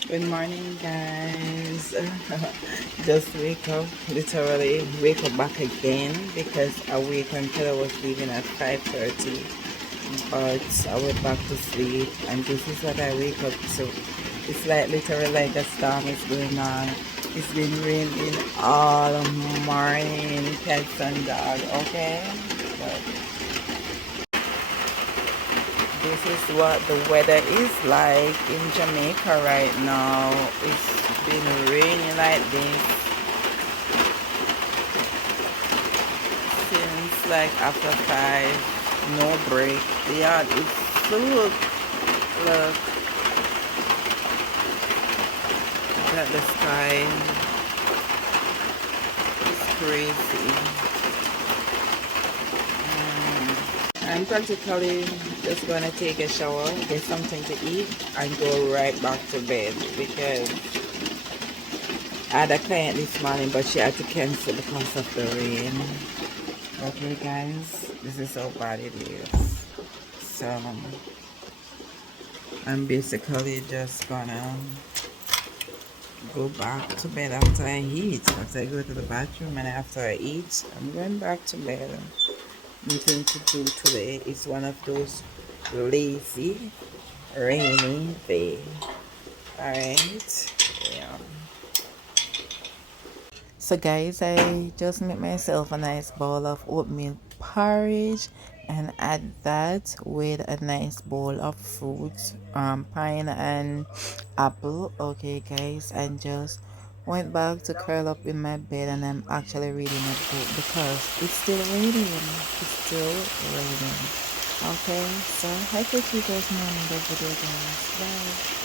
Good morning, guys. Just wake up, literally wake up back again because I wake until I was leaving at 5:30. But I went back to sleep, and this is what I wake up to. It's like literally like a storm is going on. It's been raining all morning, cats and dog. Okay, but this is what the weather is like in Jamaica right now. It's been raining like this since like after 5. No break. The yard is full. Look at the sky. It's crazy. I'm practically just gonna take a shower, get something to eat, and go right back to bed because I had a client this morning, but she had to cancel because of the rain. Okay, guys, this is how bad it is. So I'm basically just gonna go back to bed after I eat. After I go to the bathroom and after I eat, I'm going back to bed. Nothing to do today. It's one of those lazy, rainy day. Alright. Yeah. So guys, I just made myself a nice bowl of oatmeal porridge and add that with a nice bowl of fruits, pine and apple. Okay guys, and just went back to curl up in my bed, and I'm actually reading a book because it's still raining. It's still raining. Okay, so I hope you guys know the video, guys. Bye.